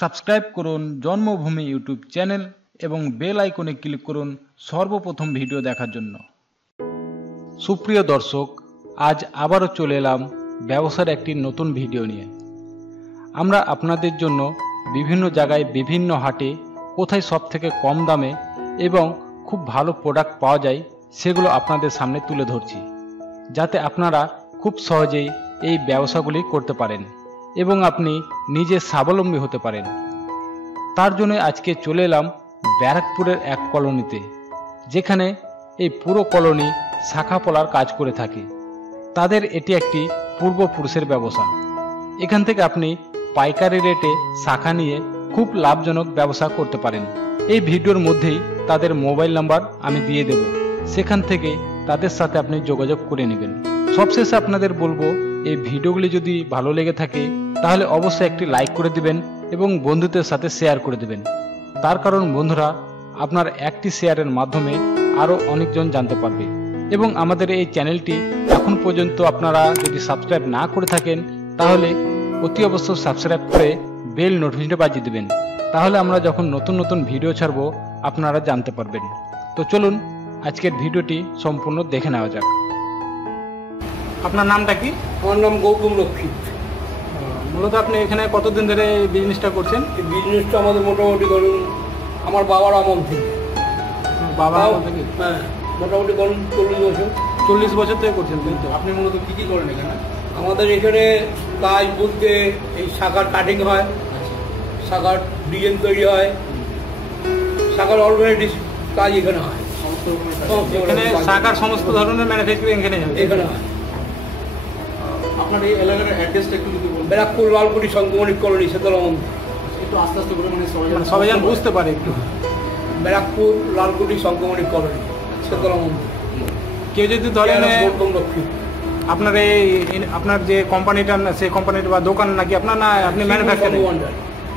Subscribe করুন জন্মভূমি YouTube channel এবং বেল আইকনে ক্লিক করুন সর্বপ্রথম ভিডিও দেখার জন্য। সুপ্রিয় দর্শক, আজ আবারও চলে এলাম ব্যবসার একটি নতুন ভিডিও নিয়ে। আমরা আপনাদের জন্য বিভিন্ন জায়গায় বিভিন্ন হাটে কোথায় সবথেকে কম দামে এবং খুব ভালো প্রোডাক্ট পাওয়া যায় সেগুলো আপনাদের সামনে তুলে ধরছি, যাতে আপনারা খুব সহজেই এই ব্যবসাগুলি করতে পারেন এবং আপনি নিজে স্বাবলম্বী হতে পারেন। তার জন্য আজকে চলে এলাম ব্যারাকপুরের এক কলোনিতে, যেখানে এই পুরো কলোনি শাখা পলার কাজ করে থাকে। তাদের এটি একটি পূর্বপুরুষের ব্যবসা। এখান থেকে আপনি পাইকারি রেটে শাখা নিয়ে খুব লাভজনক ব্যবসা করতে পারেন। এই ভিডিওর মধ্যেই তাদের মোবাইল নাম্বার আমি দিয়ে দেব, সেখান থেকে তাদের সাথে আপনি যোগাযোগ করে নেবেন। সবশেষে আপনাদের বলবো, এই ভিডিওগুলি যদি ভালো লেগে থাকে তাহলে অবশ্যই একটি লাইক করে দিবেন এবং বন্ধুদের সাথে শেয়ার করে দেবেন। তার কারণ বন্ধুরা, আপনার একটি শেয়ারের মাধ্যমে আরও অনেকজন জানতে পারবে। এবং আমাদের এই চ্যানেলটি এখন পর্যন্ত আপনারা যদি সাবস্ক্রাইব না করে থাকেন তাহলে অতি অবশ্যই সাবস্ক্রাইব করে বেল নোটিফিকেশনটা বাজিয়ে দেবেন, তাহলে আমরা যখন নতুন নতুন ভিডিও ছাড়বো আপনারা জানতে পারবেন। তো চলুন আজকের ভিডিওটি সম্পূর্ণ দেখে নেওয়া যাক। আপনার নামটা কি? আমার নাম গৌতম রক্ষিত। মূলত আপনি এখানে কতদিন ধরে বিজনেসটা করছেন? এই বিজনেসটা আমাদের মোটামুটি ধরুন আমার বাবার আমল থেকে। বাবা থেকে? হ্যাঁ, মোটামুটি ধরুন 40 বছর থেকে করছেন, তাই তো? আপনি মূলত কী কী করেন এখানে? আমাদের এখানে কাজ বলতে এই শাখার কাটিং হয়, শাখার ডিজাইন তৈরি হয়, শাখার অলরেডি কাজ এখানে হয়। এখানে শাখার সমস্ত ধরনের ম্যানুফ্যাকচারিং এখানে হয়। আপনার এই এলাকার অ্যাড্রেসটা একটু যদি বলবেন। ব্যারাকপুর লালকুটি শঙ্কমণি কলোনি শীতলা মন্দির। একটু আস্তে আস্তে করে মানে সবাই যেন বুঝতে পারে একটু। ব্যারাকপুর লালকুটি শঙ্কমণি কলোনি শীতলা মন্দির। কেউ যদি ধরেন গৌতম রক্ষিত, আপনার এই আপনার যে কোম্পানিটা, সেই কোম্পানিটা বা দোকান নাকি আপনার, না আপনি ম্যানুফ্যাকচারিং?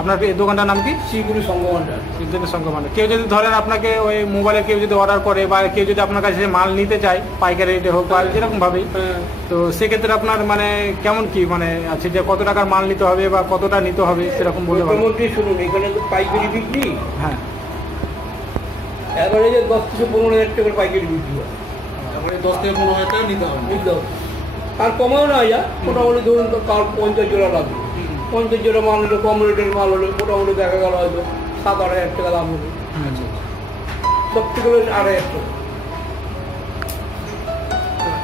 আপনার এই দোকানটার নাম কি? শ্রীগুরু সংঘভান্ডার। শ্রীগুরু সংঘভান্ডার। কেউ যদি ধরেন আপনাকে ওই মোবাইলে কেউ যদি অর্ডার করে বা কেউ যদি আপনার কাছে মাল নিতে চায় পাইকারি রেটে হোক বা যেরকমভাবেই, তো সেক্ষেত্রে আপনার মানে কেমন কি মানে আছে যে কত টাকার মাল নিতে হবে বা কতটা নিতে হবে সেরকম বলে? মোটামুটি শুনুন, এখানে তো পাইকারি বিক্রি। হ্যাঁ, এবারে যে 10 থেকে 15,000 টাকার পাইকারি বিক্রি হয়। তারপরে 10 থেকে 15,000 টাকা নিতে হবে। আর কমাও না যায়, মোটামুটি ধরুন তো কার 50 জোড়া লাগবে। 50 জোড়া মাল হলে, কম রেটের মাল হলে মোটামুটি দেখা গেল হয়তো 7-8 টাকা দাম হবে। সব থেকে 8,000 টাকা।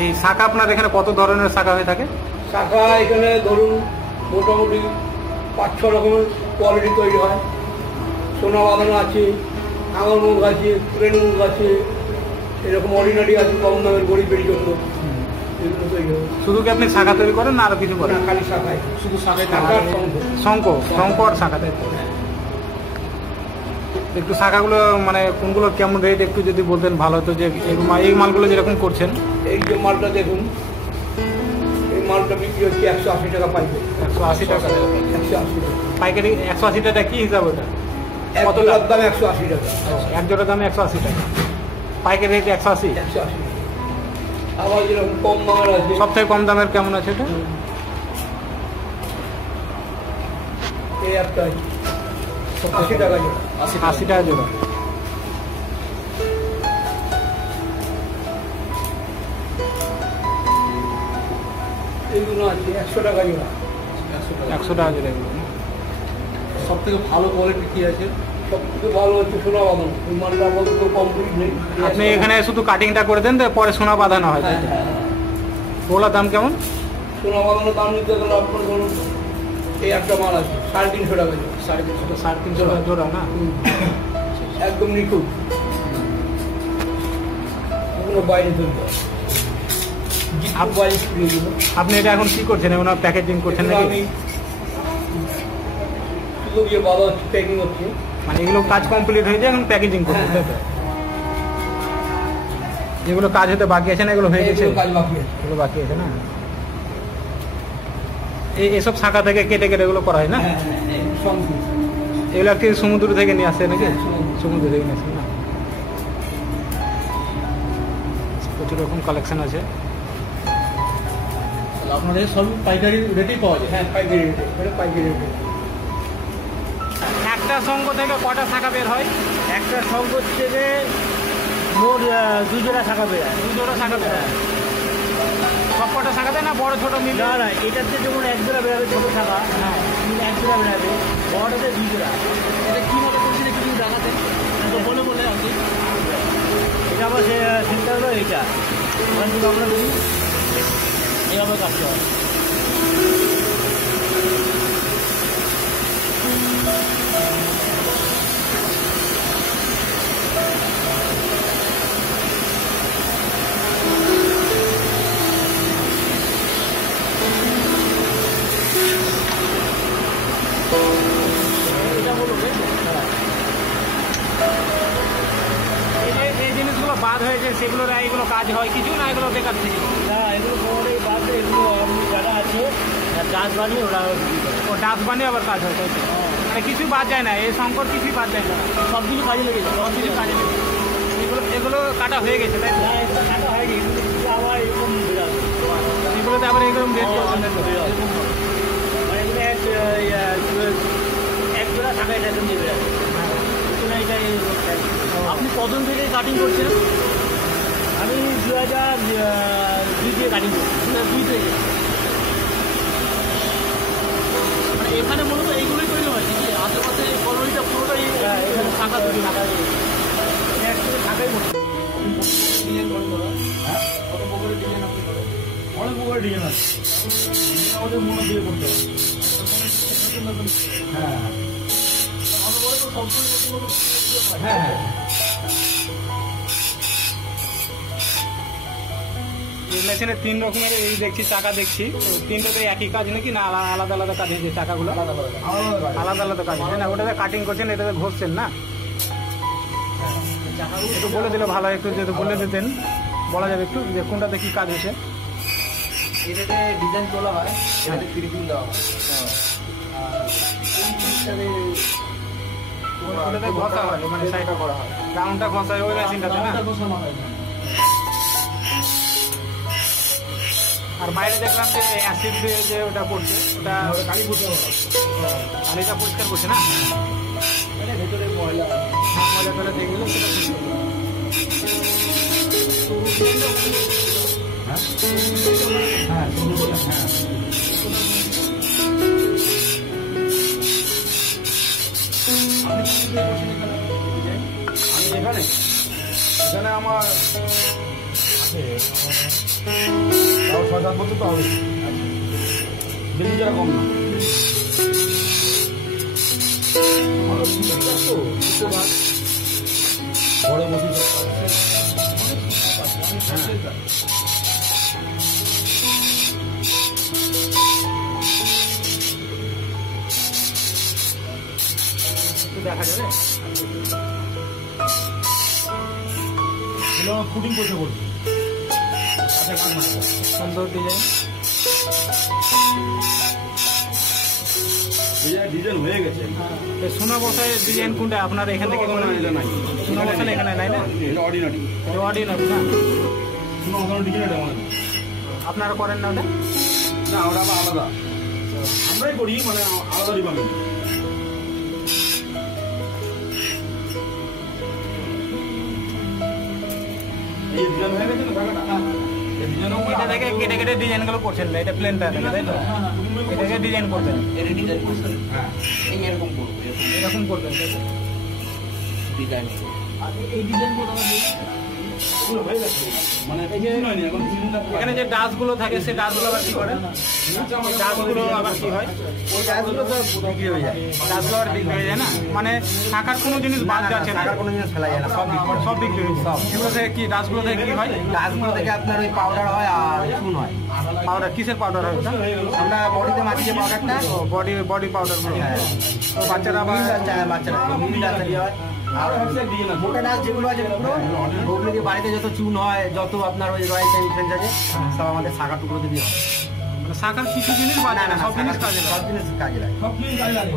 এই শাখা আপনার এখানে কত ধরনের শাখা হয়ে থাকে? শাখা এখানে ধরুন মোটামুটি 5-6 রকমের কোয়ালিটি তৈরি হয়। সোনা বাঁধানো আছে, আঙুর মুখ আছে, প্লেন মুখ আছে, এরকম অর্ডিনারি আছে কম দামের গরিবের জন্য। এগুলো তৈরি হয়। শুধু কি আপনি শাখা তৈরি করেন না আরো কিছু করেন? খালি শাখায়, শুধু শাখায় শঙ্খ আর শাখা, তাই তো? একটু শাখাগুলো মানে কোনগুলো কেমন রেট একটু যদি বলতেন ভালো হতো, যে এই মালগুলো যেরকম করছেন। এই যে মালটা দেখুন, এই মালটা বিক্রি হচ্ছে 180 টাকা পাইকারি। 180 টাকা 180 টাকা পাইকারি। 180 টাকা কি হিসাব ওটা? কত লাখ দাম? 180 টাকা। এক জোড়া দাম 180 টাকা, পাইকারি রেট 180। 180। আবার যেরকম কম দামের আছে। সব থেকে কম দামের কেমন আছে এটা? এই একটা 80 টাকা জোড়া। 80 টাকা জোড়া। এইগুলো আছে 100 টাকা জোড়া। 100 টাকা জোড়া এগুলো। সব থেকে ভালো কোয়ালিটি কি আছে? সবথেকে ভালো হচ্ছে সোনা বাঁধানো। ওই মালটা আপাতত কমপ্লিট নেই। আপনি এখানে শুধু কাটিংটা করে দেন, পরে সোনা বাঁধানো হয়, তাই তো? ওগুলোর দাম কেমন? সোনা বাঁধানোর দাম নিতে গেলে আপনার ধরুন এই একটা মাল আছে 350 টাকা জোড়া। 350 টাকা জোড়া না? একদম নিখুঁত, ওগুলো বাইরে তৈরি হয়। আপনি এটা এখন কি করছেন? ওনার প্যাকেজিং করছেন নাকি? আমি শুধু গিয়ে বাঁধা হচ্ছে, প্যাকিং হচ্ছে। মানে এগুলো কাজ কমপ্লিট হয়ে যায়, এখন প্যাকেজিং করছেন, তাই তো? যেগুলো কাজ হতে বাকি আছে না, এগুলো হয়ে গেছে? কাজ বাকি আছে, এগুলো বাকি আছে না? এইসব শাখা থেকে কেটে কেটে এগুলো করা হয় না? এগুলো একটি সমুদ্র থেকে নিয়ে আসে নাকি? সমুদ্র থেকে নিয়ে আসে না? প্রচুর রকম কালেকশন আছে। আপনাদের সব পাইকারি রেটেই পাওয়া যায়? হ্যাঁ, পাইকারি রেটে। পাইকারি রেটে একটা শঙ্খ থেকে কটা শাখা বের হয়? একটা শঙ্খ থেকে মোট 2 জোড়া শাখা বেরোয়। 2 জোড়া শাখা বের হয়। সব কটা শাখাতে না বড় ছোট মিলে? না, এটাতে যেমন 1 জোড়া বেরোবে ছোট শাখা, হ্যাঁ 1 জোড়া বেরোবে, বড়তে 2 জোড়া। এটা কীভাবে করছেন একটু যদি দেখাতেন তো বলে বলে আর কি। এটা আবার সেন্টার হলো এইটা, ওখান থেকে আমরা দেখি এইভাবে কাটতে হয়। এই জিনিসগুলো বাদ হয়েছে সেগুলো এইগুলো কাজ হয় কিছু না, এগুলো বেকার থেকে? না, এগুলো কোনোটাই বাদ নেই, এগুলো যারা আছে ডাস বানিয়ে ওরা ও ডাস বানিয়ে আবার কাজ হয়, তাই তো? মানে কিছু বাদ যায় না, এই শঙ্কর কিছুই বাদ যায় না, সব কিছু কাজে লেগেছে। সব কিছু কাজে লেগেছে। এগুলো কাটা হয়ে গেছে, তাই তো? কাটা হয়নি, এগুলো আবার এরকম বেরোবে। এগুলোতে আবার এরকম রেট করছেন, মানে এগুলো এক জোড়া থাকা এটা নিয়ে বেরোবে। আপনি কজন থেকে কাটিং করছেন? আমি 2002 দিয়ে কাটিং করছি। 2002 থেকে। মানে এখানে মূলত এইগুলোই তৈরি হয় নাকি? আশেপাশে কলোনিটা পুরোটাই শাখা তৈরি হয়। থাকাই করছি। ডিজাইন করেন দাদা? হ্যাঁ, কত প্রকারের ডিজাইন আপনি করেন? অনেক প্রকার ডিজাইন আছে, আমাদের মনে দিয়ে করতে হবে। হ্যাঁ হ্যাঁ হ্যাঁ। এই মেশিনে 3 রকমের এই দেখছি চাকা দেখছি, তিনটাতে একই কাজ নাকি না আলাদা আলাদা কাজ হয়েছে? চাকাগুলো আলাদা আলাদা কাজ হয় না? ওটাতে কাটিং করছেন, এটাতে ঘষছেন না? একটু বলে দিলে ভালো, একটু যদি বলে দিতেন বলা যাবে একটু যে কোনটাতে কি কাজ হয়েছে। এটাতে ডিজাইন তোলা হয়, এটাতে ফিনিশিং দেওয়া হয়। ওটাতে ঘষা হয়, মানে সাইডটা করা হয়, রাউন্ডটা ঘষা হয় ওই মেশিনটাতে না? আর বাইরে দেখলাম যে অ্যাসিড দিয়ে যে ওটা করছে, ওটা কালি করছে, আর এটা পরিষ্কার করছে না? ভেতরে ময়লা মজা করে দিয়ে গেলে সেটা এখানে আমার আছে 6-7 বছর তো হবে, বেশি যারা কম না। বড় বসে দেখা যাবে। ফুটিং করতে বলছি, সুন্দর ডিজাইন, ডিজাইন হয়ে গেছে। সোনা বসায় ডিজাইন কোনটা আপনার এখান থেকে? সোনা বসান এখানে নাই না? এটা অর্ডিনারি, অর্ডিনারি না? সোনা বসানো ডিজাইন এটা আমাদের আপনারা করেন না ওটা? না, ওটা আবার আলাদা, আমরাই করি, মানে আলাদা ডিপার্টমেন্ট। এই ডিজাইন হয়ে গেছে না টাকাটা? এটা থেকে কেটে কেটে ডিজাইন গুলো করছেন, এটা প্লেনটা থেকে, তাই তো? এটাকে ডিজাইন করবেন, এটা ডিজাইন করছেন? হ্যাঁ, এরকম করবো, এরকম করবেন, তাই তো? ডিজাইন। আর এই ডিজাইনগুলো মানে এখানে যে ডাসগুলো থাকে সেই ডাসগুলো আবার কি করেন? ডাসগুলো আবার কি হয়? ওই গাছগুলো তো বিক্রি হয়ে যায়, ডাসগুলো আবার বিক্রি হয়ে যায় না? মানে শাখার কোনো জিনিস বাদ যাচ্ছে না, কোনো জিনিস ফেলা যায় না, সব বিক্রি হয়ে যায়। এগুলো থেকে কি ডাসগুলো থেকে কি হয়? গাছগুলো থেকে আপনার ওই পাউডার হয় আর চুন হয়। পাউডার কিসের পাউডার হয় ওটা? আমরা বডিতে মাছি যে পাউডারটা, বডি পাউডার গুলো। তো বাচ্চারা আবার বাচ্চারা হয়। আর মোটা ডাস যেগুলো আছে ওগুলো দিয়ে বাড়িতে যত চুন হয়, যত আপনার ওই রয়্যাল ফ্রেন্স আছে, সব আমাদের শাখা টুকরোতে দিয়ে হয়। মানে শাখার কিছু জিনিস বাদ যায় না, সব জিনিস কাজে লাগে। সব জিনিস কাজে লাগে,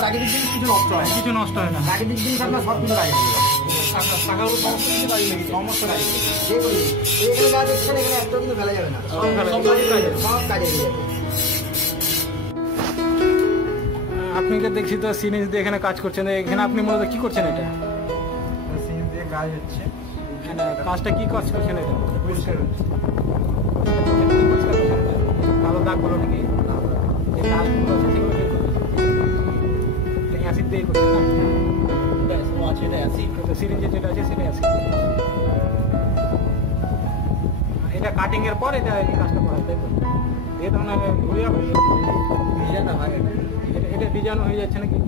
প্রাকৃতিক জিনিস কিছু নষ্ট হয়, কিছু নষ্ট হয় না। প্রাকৃতিক জিনিস আপনার সব কিছু কাজে লাগে। শাখাগুলো সমস্ত কিছু কাজে লেগেছে, সমস্ত কাজে লেগেছে। এখানে গাছ দেখছেন, এখানে একটা কিন্তু ফেলা যাবে না, সব কাজে লাগে। সব কাজে লেগে যাবে। আপনাকে দেখছি তো সিরিঞ্জ দিয়ে এখানে কাজ করছেন, এখানে আপনি মূলত কি করছেন এটা? সিরিঞ্জ দিয়ে কাজ হচ্ছে। এখানে কাজটা কি কাজ করছেন এটা? পরিষ্কার হচ্ছে। কালো দাগগুলো নাকি এই দাগগুলো আছে সেগুলো বের করছেন, অ্যাসিড দিয়ে করছেন না? আছে এটা অ্যাসিড। সিরিঞ্জে যেটা আছে সেটা অ্যাসিড। এটা কাটিং এর পর এটা এই কাজটা করা হয়, তাই তো? এই ধরনের ধুয়ে আপনি ডিজাইন হয় এটা ডিজাইন হয়ে যাচ্ছে নাকি?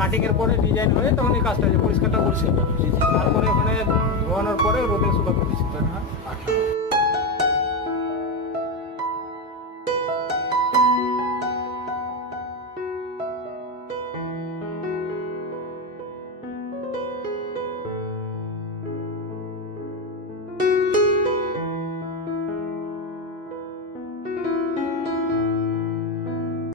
কাটিং এর পরে ডিজাইন হয়ে তখন এই কাজটা পরিষ্কারটা করছে, তারপরে ওখানে ধোয়ানোর পরে রোদে শুকাতে দিচ্ছে।